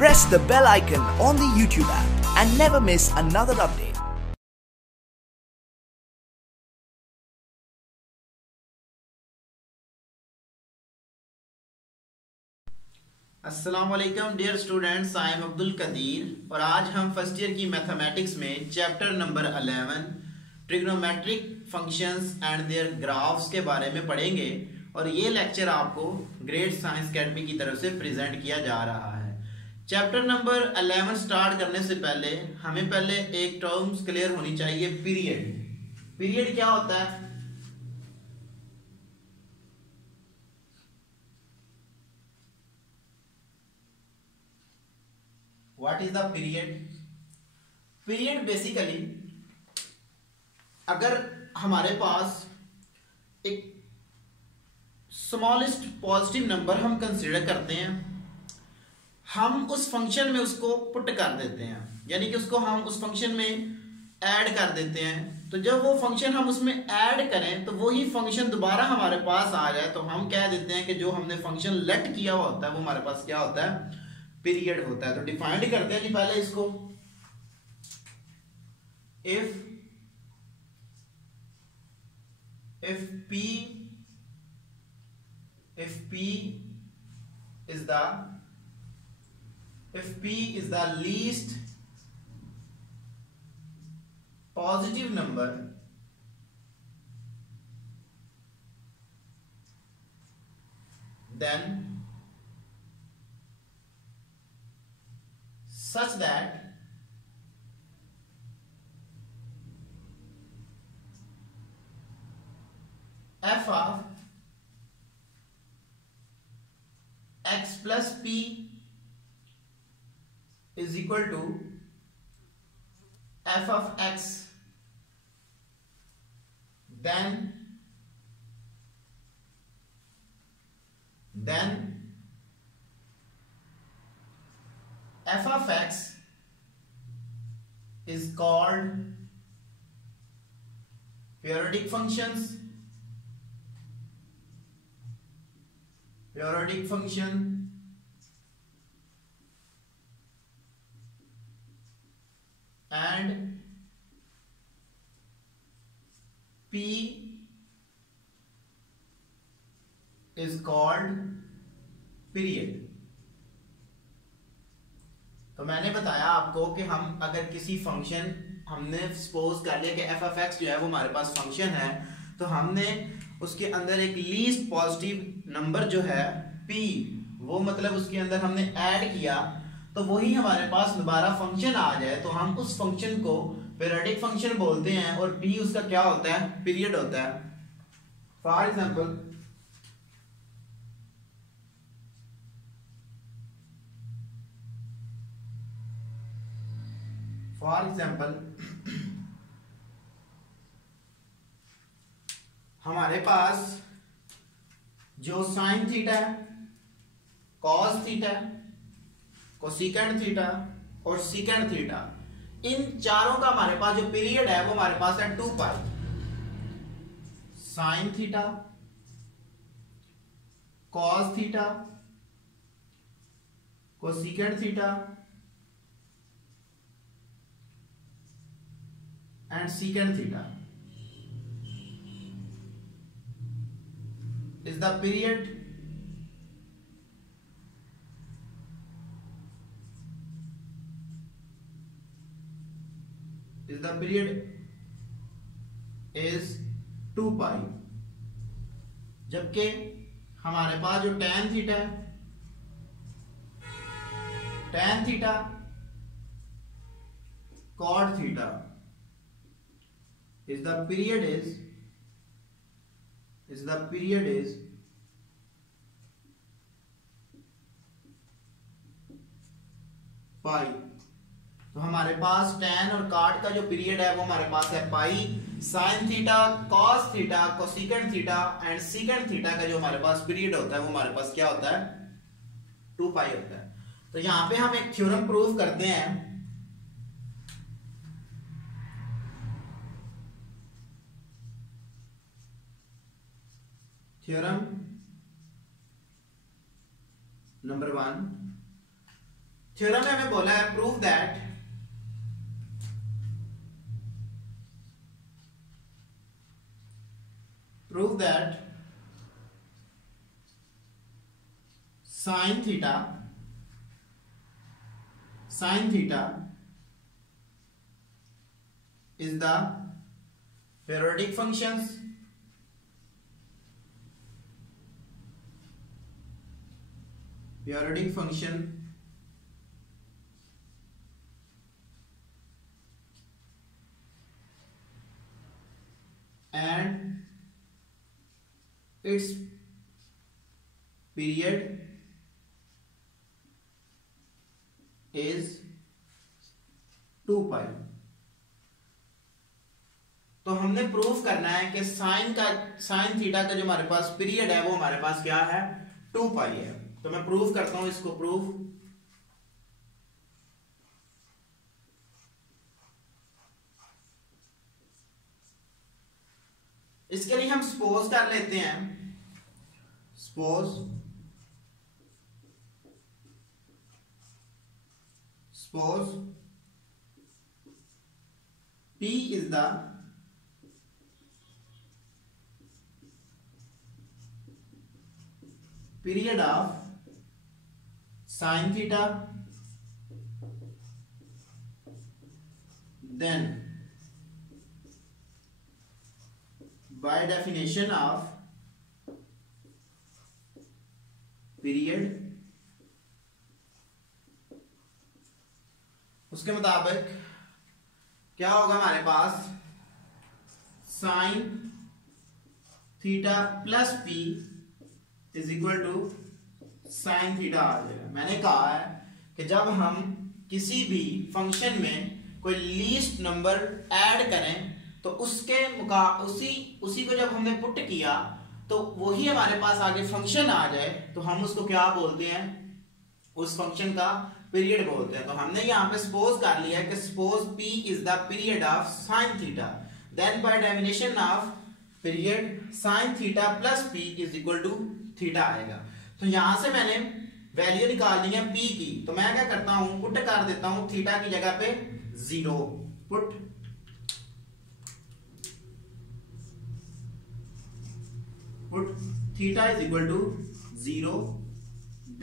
Press the bell icon on the YouTube app and never miss another update. अस्सलाम वालेकुम dear students, I am Abdul Qadir और आज हम first year की mathematics में chapter number 11 trigonometric functions and their graphs के बारे में पढ़ेंगे और ये लेक्चर आपको ग्रेट साइंस अकेडमी की तरफ से प्रेजेंट किया जा रहा है। चैप्टर नंबर 11 स्टार्ट करने से पहले हमें पहले एक टर्म्स क्लियर होनी चाहिए, पीरियड। पीरियड क्या होता है? What is the period? Period basically अगर हमारे पास एक स्मॉलेस्ट पॉजिटिव नंबर हम कंसीडर करते हैं, हम उस फंक्शन में उसको पुट कर देते हैं, यानी कि उसको हम उस फंक्शन में ऐड कर देते हैं। तो जब वो फंक्शन हम उसमें ऐड करें तो वही फंक्शन दोबारा हमारे पास आ जाए तो हम कह देते हैं कि जो हमने फंक्शन लेट किया हुआ होता है वो हमारे पास क्या होता है? पीरियड होता है। तो डिफाइंड करते हैं जी पहले इसको। if p is the least positive number, then such that f of x plus p is equal to f of x, then f of x is called periodic function, and p is called period। तो मैंने बताया आपको कि हम अगर किसी function हमने suppose कर लिया कि एफ ऑफ एक्स जो है वो हमारे पास फंक्शन है, तो हमने उसके अंदर एक लीस्ट पॉजिटिव नंबर जो है p, वो मतलब उसके अंदर हमने ऐड किया तो वही हमारे पास दोबारा फंक्शन आ जाए तो हम उस फंक्शन को पीरियडिक फंक्शन बोलते हैं और p उसका क्या होता है? पीरियड होता है। फॉर एग्जांपल हमारे पास जो साइन थीटा है, कॉस थीटा, कोसेकेंट थीटा और सीकेंट थीटा, इन चारों का हमारे पास जो पीरियड है वो हमारे पास है 2 pi. Sine theta, cos theta, cosecant theta and secant theta is the period is 2 pi. जबकि हमारे पास जो tan थीटा है, tan theta, cot theta is the period is pi. तो हमारे पास tan और cot का जो पीरियड है वो हमारे पास है pi. Sine theta, cos theta, cosecant theta and secant theta का जो हमारे पास पीरियड होता है वो हमारे पास क्या होता है? 2 पाई होता है। तो यहां पे हम एक थ्योरम प्रूव करते हैं। थ्योरम नंबर 1, थ्योरम में हमें बोला है prove that sin theta is the periodic function and its period is 2 पाई। तो हमने प्रूफ करना है कि साइन थीटा का जो हमारे पास पीरियड है वो हमारे पास क्या है, 2 पाई है। तो मैं प्रूफ करता हूं इसको। प्रूफ इसके लिए हम सपोज कर लेते हैं, suppose P is the period of sin theta, then by definition of period उसके मुताबिक क्या होगा हमारे पास, sine theta plus p is equal to sine theta आ जाएगा। मैंने कहा है कि जब हम किसी भी फंक्शन में कोई लीस्ट नंबर ऐड करें तो उसके उसी को जब हमने पुट किया तो वही हमारे पास आगे फंक्शन आ जाए तो हम उसको क्या बोलते हैं, उस फंक्शन का पीरियड बोलते हैं। तो हमने यहाँ पे सपोज कर लिया कि suppose P is the period of sine theta, then by definition of period sine theta plus P is equal to theta आएगा। तो यहां से मैंने वैल्यू निकाल ली है P की, तो मैं क्या करता हूं, पुट कर देता हूं थीटा की जगह पे 0, put theta is equal to 0,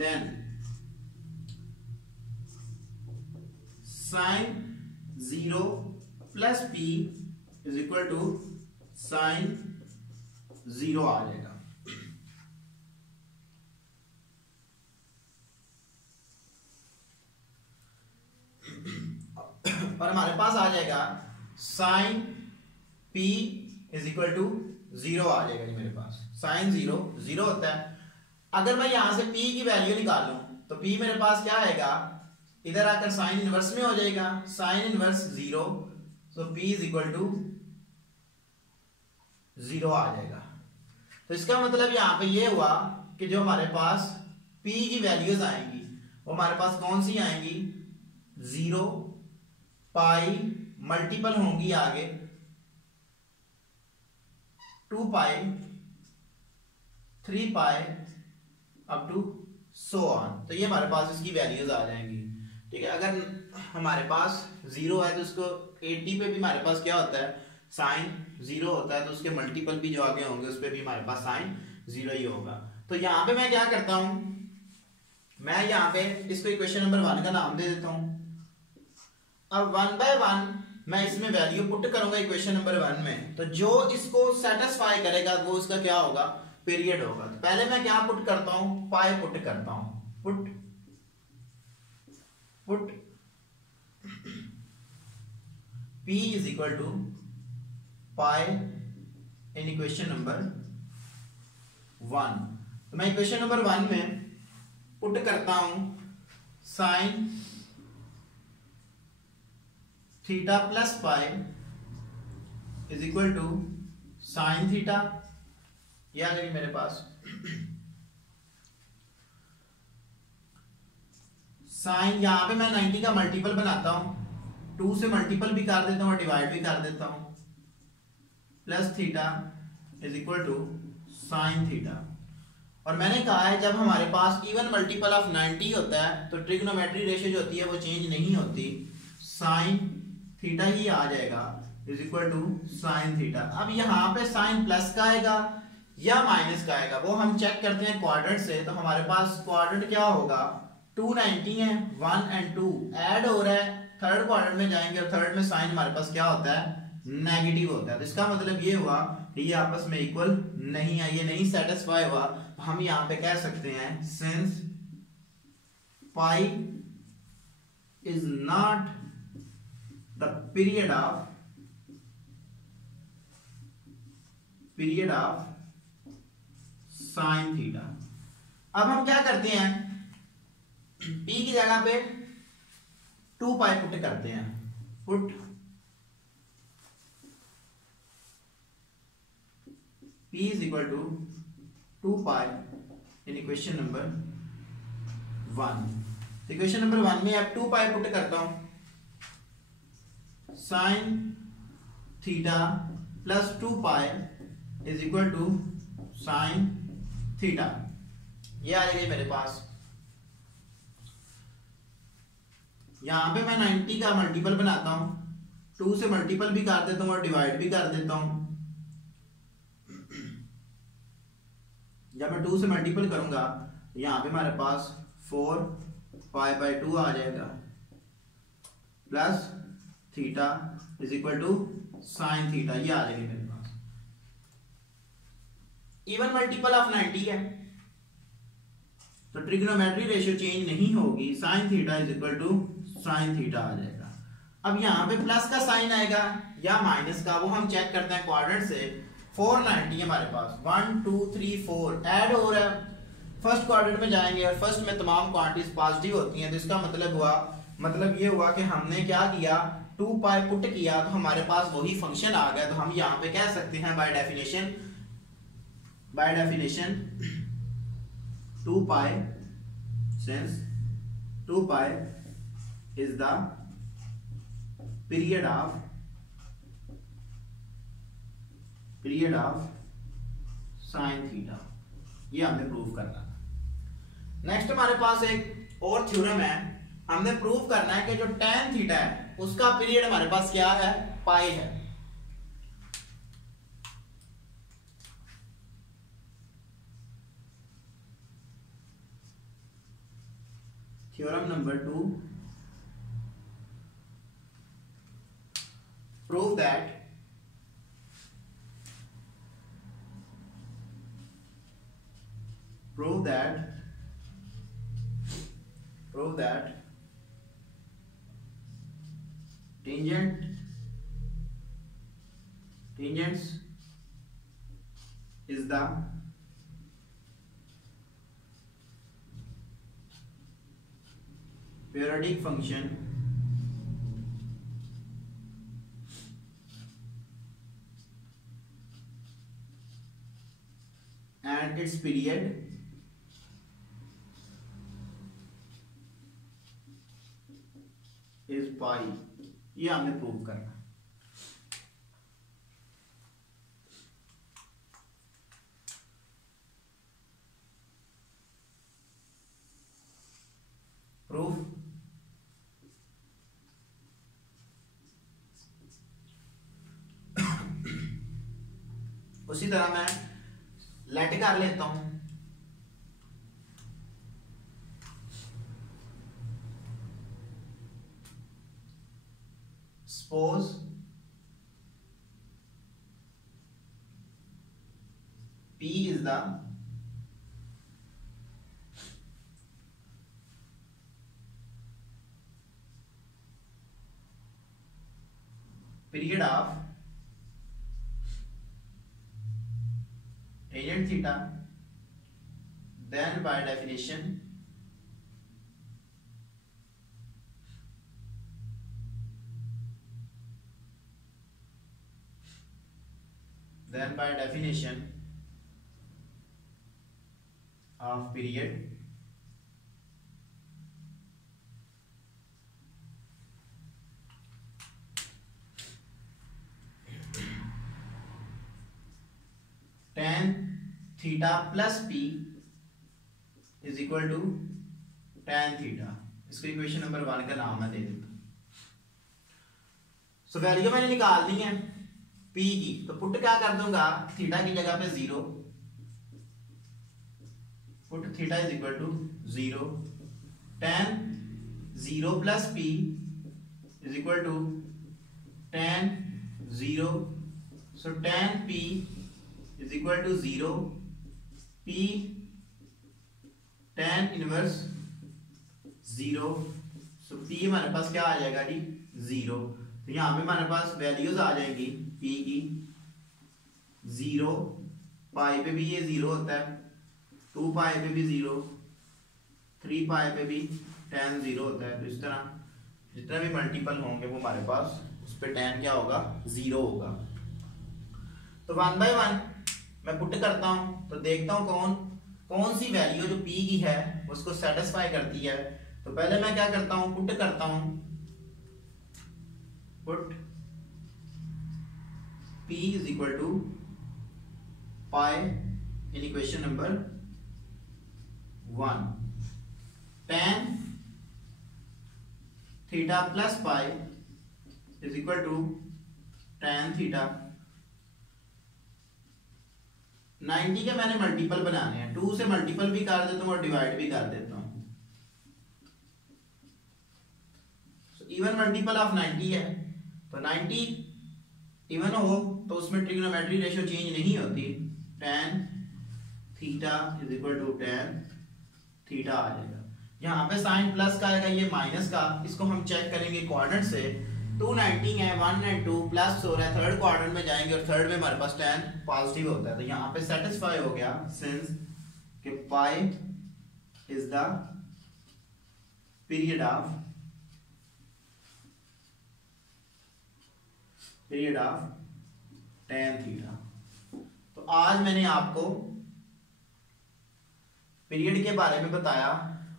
then sine 0 plus P is equal to sine 0 आ जाएगा। और हमारे पास आ जाएगा sine P is equal to 0 आ जाएगा जी मेरे पास। साइन 0 होता है। अगर मैं यहां से P की वैल्यू निकालूं तो P मेरे पास क्या आएगा, इधर आकर साइन इनवर्स में हो जाएगा, साइन इनवर्स 0, तो P इज इक्वल टू 0 आ जाएगा। तो इसका मतलब यहां पे ये हुआ कि जो हमारे पास P की वैल्यूज आएंगी वो हमारे पास कौन सी आएंगी, 0 पाई मल्टीपल होंगी आगे 2 पाई 3 पाई अप टू सो ऑन। तो ये हमारे पास इसकी वैल्यूज आ जाएंगी। ठीक है, अगर हमारे पास 0 है तो उसको 80 पे भी हमारे पास क्या होता है, साइन 0 होता है, तो उसके मल्टीपल भी जो आगे होंगे उस पे भी हमारे पास साइन 0 ही होगा। तो यहां पे मैं क्या करता हूं, मैं यहां पे इसको इक्वेशन नंबर 1 का नाम दे देता हूं। अब 1 बाय 1 मैं इसमें वैल्यू पुट करूंगा इक्वेशन नंबर 1 में, तो जो इसको सेटिस्फाई करेगा वो उसका क्या होगा, पीरियड होगा। तो पहले मैं क्या पुट करता हूं, पाई पुट करता हूं, put P is equal to pi in equation number 1। तो मैं इक्वेशन नंबर 1 में पुट करता हूं sine theta plus pi is equal to sine theta, ये आ जाएगी मेरे पास। साइन यहां पे मैं 90 का मल्टीपल बनाता हूं, 2 से मल्टीपल भी कर देता हूं और डिवाइड भी कर देता हूं, plus theta is equal to sine theta. और मैंने कहा है जब हमारे पास इवन मल्टीपल ऑफ 90 होता है तो ट्रिग्नोमेट्री रेशियो जो होती है वो चेंज नहीं होती, साइन थीटा ही आ जाएगा is equal to sine theta. अब यहाँ पे साइन प्लस का आएगा या माइनस का आएगा वो हम चेक करते हैं क्वाड्रेंट से। तो हमारे पास क्वाड्रेंट क्या होगा, 290 है, 1 और 2 ऐड हो रहा है, थर्ड क्वाड्रेंट में जाएंगे और थर्ड में साइन हमारे पास क्या होता है, नेगेटिव होता है। तो इसका मतलब ये हुआ कि ये आपस में इक्वल नहीं है, ये नहीं सेटिस्फाई हुआ। तो हम यहाँ पे कह सकते हैं since pi is not the period of sine theta. अब हम क्या करते हैं, p की जगह पे 2 पाई पुट करते हैं, put p is equal to 2 pi in equation number 1। Equation number 1 में अब 2 पाई पुट करता हूं, sine theta plus 2 pi is equal to sine theta. ये आ जाएगी मेरे पास। यहां पे मैं 90 का मल्टीपल बनाता हूं, 2 से मल्टीपल भी कर देता हूं और डिवाइड भी कर देता हूं। जब मैं 2 से मल्टीपल करूंगा यहां पे हमारे पास 4 पाई बाय 2 आ जाएगा plus theta is equal to sine theta. ये आ जाएगी मेरे पास। इवन मल्टीपल ऑफ 90 है तो ट्रिग्नोमेट्री रेशियो चेंज नहीं होगी, sine theta is equal to sine theta आ जाएगा। अब यहाँ पे प्लस का साइन आएगा या माइनस का वो हम चेक करते हैं क्वाड्रेंट से। 490 हमारे पास, 1 2 3 4 ऐड हो रहा है, फर्स्ट क्वाड्रेंट में जाएंगे और फर्स्ट में तमाम क्वांटिटीज पॉजिटिव होती हैं। तो इसका मतलब ये हुआ कि हमने क्या किया, 2 पाई पुट किया तो हमारे पास वही फंक्शन आ गया। तो हम यहाँ पे कह सकते हैं by definition 2 pi since 2 pi is the period of sine theta. ये हमने प्रूव करना था। नेक्स्ट हमारे पास एक और थ्योरम है, हमने प्रूव करना है कि जो tan थीटा है उसका पीरियड हमारे पास क्या है, पाई है। Theorem number 2, prove that tangents is the periodic function and its period is pi। ये हमने प्रूव करना। प्रूफ उसी तरह मैं लेट कर लेता हूं। Suppose P is the period of tangent theta, then by definition of period tan theta plus p is equal to tan theta. इसको इक्वेशन नंबर 1 का नाम है दे देता। सो वैल्यू मैंने निकाल दी है P की, तो पुट क्या कर दूंगा, थीटा की जगह पे 0, put theta is equal to 0, tan 0 plus P is equal to tan 0, so tan P is equal to 0, P tan inverse 0, so P हमारे पास क्या आ जाएगा जी 0। तो यहाँ पे हमारे पास वैल्यूज आ जाएंगी P की 0, पाई पे भी ये 0 होता है, 2 पाई पे भी 0, 3 पाई पे भी tan 0 होता है। तो इस तरह जितना भी मल्टीपल होंगे वो हमारे पास उस पर tan क्या होगा 0 होगा। तो 1 बाय 1 मैं पुट करता हूँ, तो देखता हूँ कौन सी वैल्यू जो P की है उसको सेटिस्फाई करती है। तो पहले मैं क्या करता हूँ, पुट करता हूँ, put P is equal to pi in equation number 1, tan theta plus pi is equal to tan theta. 90 के मैंने मल्टीपल बनाने हैं, 2 से मल्टीपल भी कर देता हूं और डिवाइड भी कर देता हूं। इवन मल्टीपल ऑफ 90 है, तो 90 इवन हो तो उसमें ट्रिग्नोमेट्री रेशियो चेंज नहीं होती, tan theta is equal to tan theta आ जाएगा। यहाँ पे साइन प्लस का आएगा, ये माइनस का, इसको हम चेक करेंगे क्वाड्रेंट से। 290 है, 1 और 2 प्लस हो रहा है, थर्ड क्वाड्रेंट में जाएंगे और थर्ड में हमारे पास tan पॉजिटिव होता है। तो यहाँ पे सेटिस्फाई हो गया सिंस कि pi is the period of tan theta. तो आज मैंने आपको पीरियड के बारे में बताया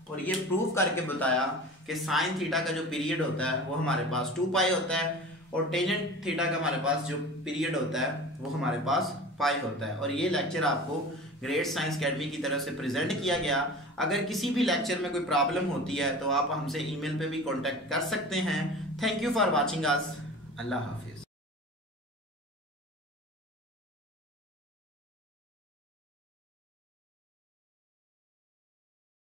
और ये प्रूव करके बताया कि साइन थीटा का जो पीरियड होता है वो हमारे पास 2 पाई होता है और टेंजेंट थीटा का हमारे पास जो पीरियड होता है वो हमारे पास पाई होता है। और ये लेक्चर आपको ग्रेट साइंस अकेडमी की तरफ से प्रेजेंट किया गया। अगर किसी भी लेक्चर में कोई प्रॉब्लम होती है तो आप हमसे ईमेल पे भी कांटेक्ट कर सकते हैं। Thank you for watching us. Allah Hafiz.